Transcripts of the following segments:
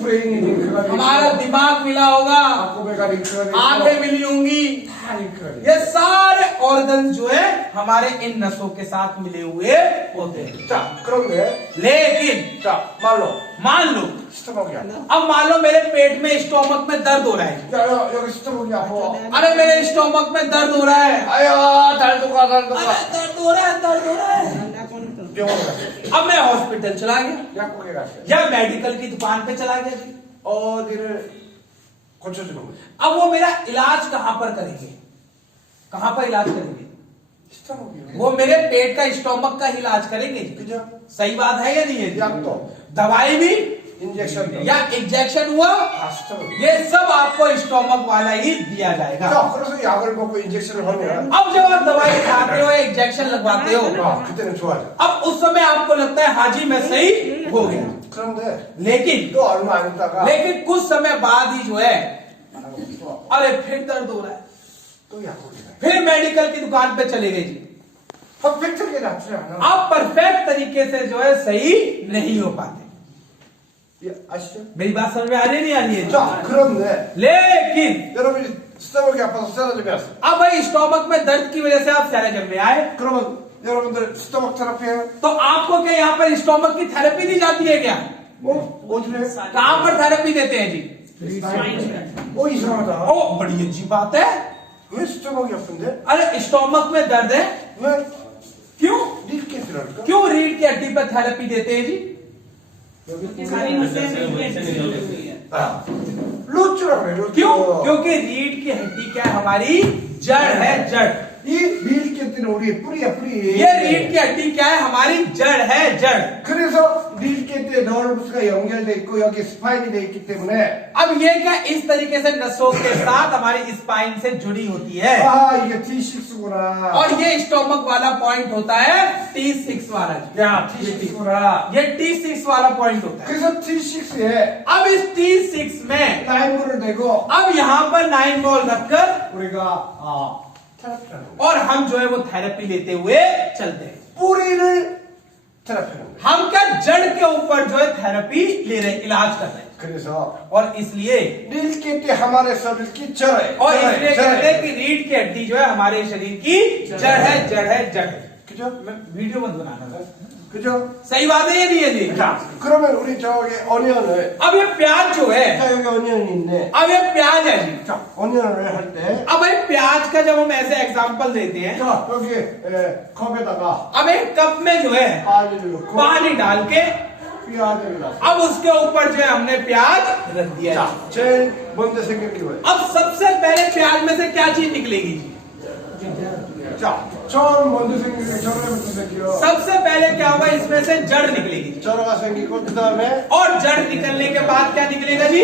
브레인이 링크가 हमारा दिमाग मिला होगा, 아코베가 링크가 돼 आंखें मिली होंगी, 다 링크가 돼 ये सारे ऑर्गन जो है हमारे इन नसों के साथ मिले हुए होते हैं। 자, 그런데 लेकिन 자, 말로 मान लो, 스토막이야. अब मान लो मेरे पेट में, स्टोमक में दर्द हो रहा है। 야, 여기 스토막이 아파. अरे मेरे स्टोमक में दर्द हो रहा है, 아야, 달도가 달도가. अरे दर्द हो रहा है, दर्द हो रहा है। 병원 갔어. अब मैं हॉस्पिटल चला गया 약국에 갔어. या मेडिकल की दुकान पे चला गया जी। 어디를 고쳐주는 거지? अब वो मेरा इलाज कहां पर करेंगे, कहां पर इलाज करेंगे? 스토막이요. वो मेरे पेट का, स्टोमक का इलाज करेंगे जी। 그죠? सही बात है या नहीं है? 약도, दवाई भी 인젝션도. या इंजेक्शन हुआ, 다 스토막. ये सब आपको स्टोमक वाला ही दिया जाएगा। 자, 그래서 약을 먹고 인젝션을 하면 अब जब आप दवाई खाते हो, इंजेक्शन लगवाते हो, 그때는 좋아져. अब उस समय आपको लगता है हाजी मैं सही हो गया, 그런데 लेकिन 또 얼마 안 있다가 कुछ समय बाद ही जो है, अरे फिर दर्द हो रहा है, 또 약국에 가. फिर मेडिकल की दुकान पे चले गए जी। 퍼펙트하게 낫지 않아. आप परफेक्ट तरीके से जो है सही नहीं हो पाते। 예, 아시죠? मेरी बात समझ में आ रही है नहीं आ रही है? 자, 그런데 लेकिन 여러분이 스토막이 아파서 세라즘에 왔어. अब भाई स्टोमक में दर्द की वजह से आप सैराजम में आए, 그러면 여러분들 스토막 테라피 해요? तो आपको क्या यहाँ पर स्टोमक की थेरेपी दी जाती है क्या? 어디래? कहाँ पर थेरेपी देते हैं जी? 이상하다. ओ बड़ी अच्छी बात है। 왜 스토막이 아픈데? अरे स्टोमक में दर्द है, 왜? क्यों? 릴게트랄까? क्यों रीढ़ की हड्डी पर थेरेपी देते हैं जी? 루츠라 그래, 루츠. क्यों? क्योंकि रीढ़ की हड्डी क्या है? हमारी जड़ है, जड़। 이 릴게트는 우리 뿌리야, 뿌리. ये रीढ़ की हड्डी क्या है? हमारी जड़ है, जड़। 그래서 릴게트에 너르브스가 연결돼 있고 여기 스파인이 돼 있기 때문에 अब ये क्या इस तरीके से नसों के साथ हमारी स्पाइन से जुड़ी होती है, 아, 이게 T6구나. और ये स्टोमक वाला पॉइंट होता है T6 वाला जी। 야, T6구나. ये T6 वाला पॉइंट होता है। 그래서 T6에 अब इस T6 में 라인볼을 대고 अब यहाँ पर 9 बॉल रखकर 우리가 테라피하는 거야. और हम जो है वो थेरेपी लेते हुए चलते हैं। 뿌리를 테라피하는 거야. हम क्या जड़ के ऊपर जो है थेरेपी ले रहे हैं, इलाज कर रहे हैं, 그래서 और इसलिए 릴게트 हमारे शरीर की जड़ है. और जड़ है, इसलिए जड़ कहते है. हैं कि रीढ़ की हड्डी जो है हमारे शरीर की जड़ है, जड़ है, जड़ है। 그죠? मैं वीडियो मत बनाना सर। 그죠? सही बात है ये नहीं है जी? 자, 그러면 우리 저기 어니언을 अब ये प्याज जो है, 자, 여기 어니언이 있네. अब ये प्याज है जी। 자, 어니언을 할 때 अब भाई प्याज का जब हम ऐसे एग्जांपल देते हैं, 자, 여기 컵에다가 अब एक कप में जो है पानी 넣고 पानी डाल के 뼈아들을 넣어. अब उसके ऊपर जो है हमने प्याज रख दिया। 자, 제일 먼저 생긴 게 뭐예요? अब सबसे पहले प्याज में से क्या चीज निकलेगी जी? 자, 처음 먼저 생긴 게 저러부터 생겨. सबसे पहले क्या होगा? इसमें से जड़ निकलेगी, 저러가 생기고 그 다음에 और जड़ निकलने के बाद क्या निकलेगा जी?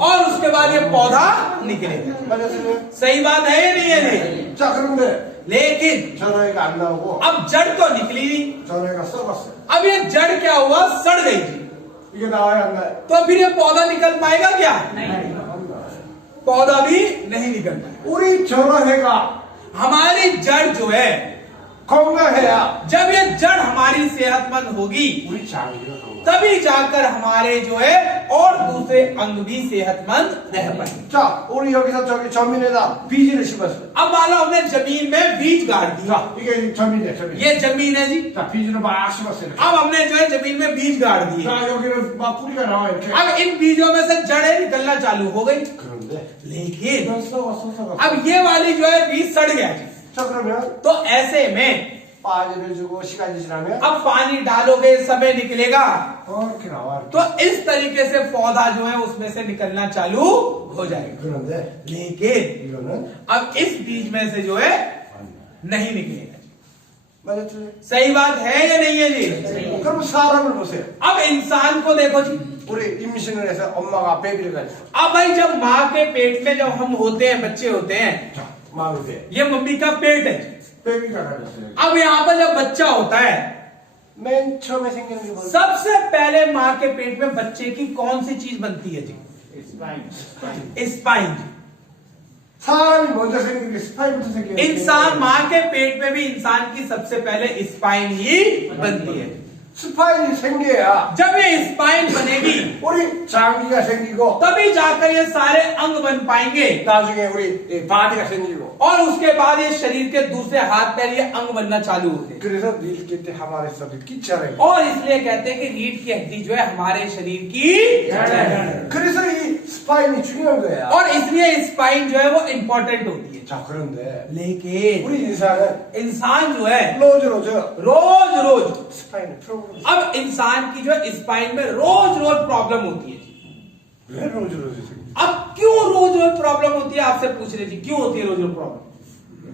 और उसके बाद ये पौधा निकलेगा। 맞았어요? सही बात है या नहीं है जी? 자, 그런데 लेकिन 저러가 안 나오고 अब जड़ तो निकली नहीं, 저러가 썩었어요. अब ये जड़ क्या हुआ? सड़ गई जी। 이게 나와야 안 나와요? तो फिर ये पौधा निकल पाएगा क्या? पौधा भी नहीं निकल पाएगा। 우리 저러해가 हमारी जड़ जो है, 건강해야 जब ये जड़ हमारी सेहतमंद होगी, 우리 장기가 건강. तभी जाकर हमारे जो है और दूसरे अंग भी सेहतमंद रह पाएंगे। 자, 우리 여기서 저기 जमीन에다 बी지를 심었어요. अब मान लो हमने जमीन में बीज गाड़ दिया, 자, 이게 जमीन이에요, जमीन. ये जमीन है जी। 자, बी지를 막 심었어요. 이렇게. अब हमने जो है जमीन में बीज गाड़ दिए, 자, 여기는 막 뿌리가 나와 이렇게. अब इन बीजों में से जड़ें निकलना चालू हो गई, 그런데 लेकिन 이건 썩었어. अब ये वाली जो है बीज सड़ गया जी। 자, 그러면 तो ऐसे में 빠지를 주고 시간이 지나면 अब पानी डालोगे, समय निकलेगा, 이렇게 나와. तो इस तरीके से पौधा जो है उसमें से निकलना चालू हो जाएगा। 그런데 लेकिन 이거는 अब इस बीज में से जो है नहीं निकलेगा। 맞았죠? सही बात है या नहीं है जी? 그럼 사람을 보세요. अब इंसान को देखो जी। 우리 임신을 해서 엄마가 베비를 가지고 अब भाई जब माँ के पेट में जब हम होते हैं, बच्चे होते हैं, 자, 마음에 ये मम्मी का पेट है। 베비가 가졌어요. अब यहाँ पर जब बच्चा होता है, 맨 처음에 생기는 게 뭐예요? सबसे पहले माँ के पेट में बच्चे की कौन सी चीज बनती है जी? स्पाइन। 사람이 먼저 생기는 게 스파인부터 생겨요. इंसान माँ के पेट में भी इंसान की सबसे पहले स्पाइन ही बनती है। 스파인이 생겨야 जब ये स्पाइन बनेगी 우리 장기가 생기고 तभी जाकर ये सारे अंग बन पाएंगे 나중에 우리 이 바디가 생기고 और उसके बाद ये शरीर के दूसरे हाथ पैर ये अंग बनना चालू होते हैं। 그래서 रीढ़ के ते हमारे शरीर की जड़ है और इसलिए कहते हैं कि रीढ़ की हड्डी जो है हमारे शरीर की जड़ है। 그래서 이 스파인이 중요한 거야 और इसलिए स्पाइन जो है वो इंपॉर्टेंट होती है। 자 그런데 लेकिन 우리 인간은 इंसान जो है 로즈 रोज रोज 스파인 프로그램 अब इंसान की जो है स्पाइन में रोज रोज प्रॉब्लम होती है जी। 왜 로즈 생겨? अब क्यों रोज रोज प्रॉब्लम होती है आपसे पूछ रहे जी, क्यों होती है रोज रोज प्रॉब्लम?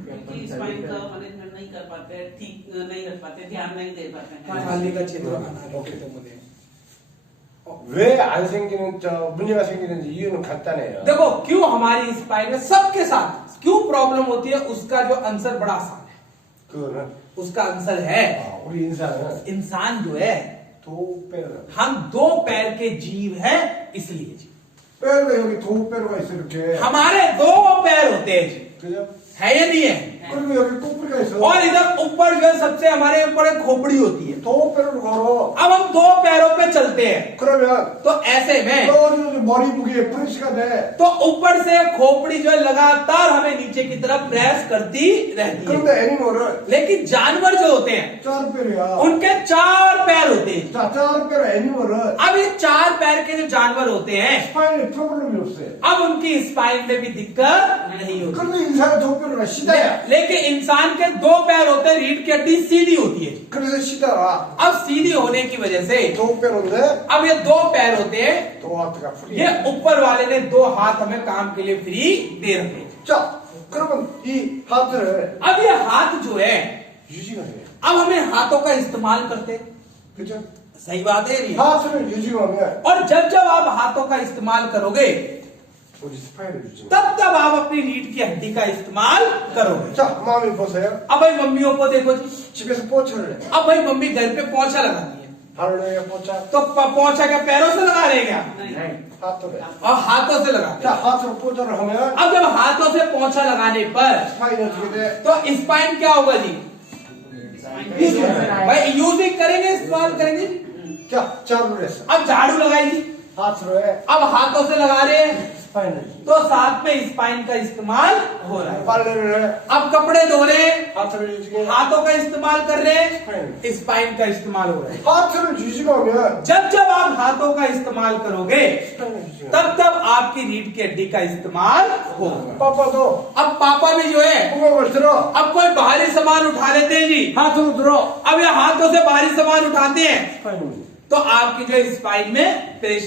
क्योंकि स्पाइन का मैनेजमेंट नहीं कर पाते, ठीक नहीं रख पाते, ध्यान नहीं दे पाते हैं। खाली का क्षेत्र 오케이. 왜 안 생기는 문제가 생기는지 이유는 간단해요. देखो क्यों हमारी स्पाइन में सबके साथ क्यों प्रॉब्लम होती है, उसका जो आंसर बड़ा आसान है। 그거는 उसका आंसर है 우리 인간은 इंसान जो है 도빼로 हम दो पैर के जीव हैं, इसलिए जी 빼가 여기 도빼로가 있어 이렇게 हमारे दो पैर होते हैं जी, 그죠? है या नहीं है? 그리고 여기 꼬부리가 있어. और इधर ऊपर जो है सबसे हमारे ऊपर एक खोपड़ी होती है। 도빼로를 걸어. अब हम दो पैरों पे चलते हैं 그러면 तो ऐसे में 떨어지는 머리 무게에 프레스가 돼. तो ऊपर से खोपड़ी जो है लगातार हमें नीचे की तरफ प्रेस करती रहती है। 그런데 애니멀은 लेकिन जानवर जो होते हैं 짜르빼로야. उनके चार पैर होते हैं। 자, 짜르빼로 애니멀은 अब ये चार पैर के जो जानवर होते हैं 스파인에 프로블럼이 없어요. अब उनकी स्पाइन में भी दिक्कत नहीं होती। 그런데 인간은 도빼로가 시다야. लेकिन इंसान के दो पैर होते हैं, रीढ़ की हड्डी सीधी होती है। 그래서 시다가 अब सीधी होने की वजह से 도빼로인데 अब ये दो पैर होते हैं, 도하트가 프리. ये ऊपर वाले ने दो हाथ हमें काम के लिए फ्री दे रखे हैं। 자, 그러면 이 하트를 अब ये हाथ जो है 유지가 돼. अब हमें हाथों का इस्तेमाल करते हैं। 그죠? सही बात है ये। 하트를 유지하면 और जब जब आप हाथों का इस्तेमाल करोगे 우리 스파인을 유지. तब तब आप अपनी रीढ़ की हड्डी का इस्तेमाल करोगे। 자, 마음이 보세요. अब भाई मम्मियों को देखो जी, 집에서 पोछ를 해. अब भाई मम्मी घर पे पोछा लगाती है 발로에 पोछा. तो पोछा क्या पैरों से लगा रहे हैं क्या? नहीं, 하트를. और हाथों से लगाते 자, हैं। 하트로 पोछ를 하면 अब जब हाथों से पोछा लगाने पर 스파인이 어떻게 돼? तो स्पाइन क्या होगा जी? भाई यूजिंग करेंगे, इस्तेमाल करेंगे। 자, 자루를 했어. अब झाड़ू लगाएगी, 하트로 해. अब हाथों से लगा रहे हैं 스파인을 유지. तो साथ में स्पाइन का इस्तेमाल हो रहा है। 빨래를 해. अब कपड़े धो रहे हैं, 하트를 유지해. हाथों का इस्तेमाल कर रहे हैं, 스파인. स्पाइन का इस्तेमाल हो रहा है। 하트를 유지하면 जब जब आप हाथों का इस्तेमाल करोगे 스파인을 유지해. तब तब आपकी रीढ़ की हड्डी का इस्तेमाल होगा। 빠빠도 अब पापा भी जो है 무거운 들어. अब कोई भारी सामान उठा लेते हैं जी, 하트로 들어. अब ये हाथों से भारी सामान उठाते हैं 스파인을 유지. तो आपकी जो है स्पाइन में परेशानी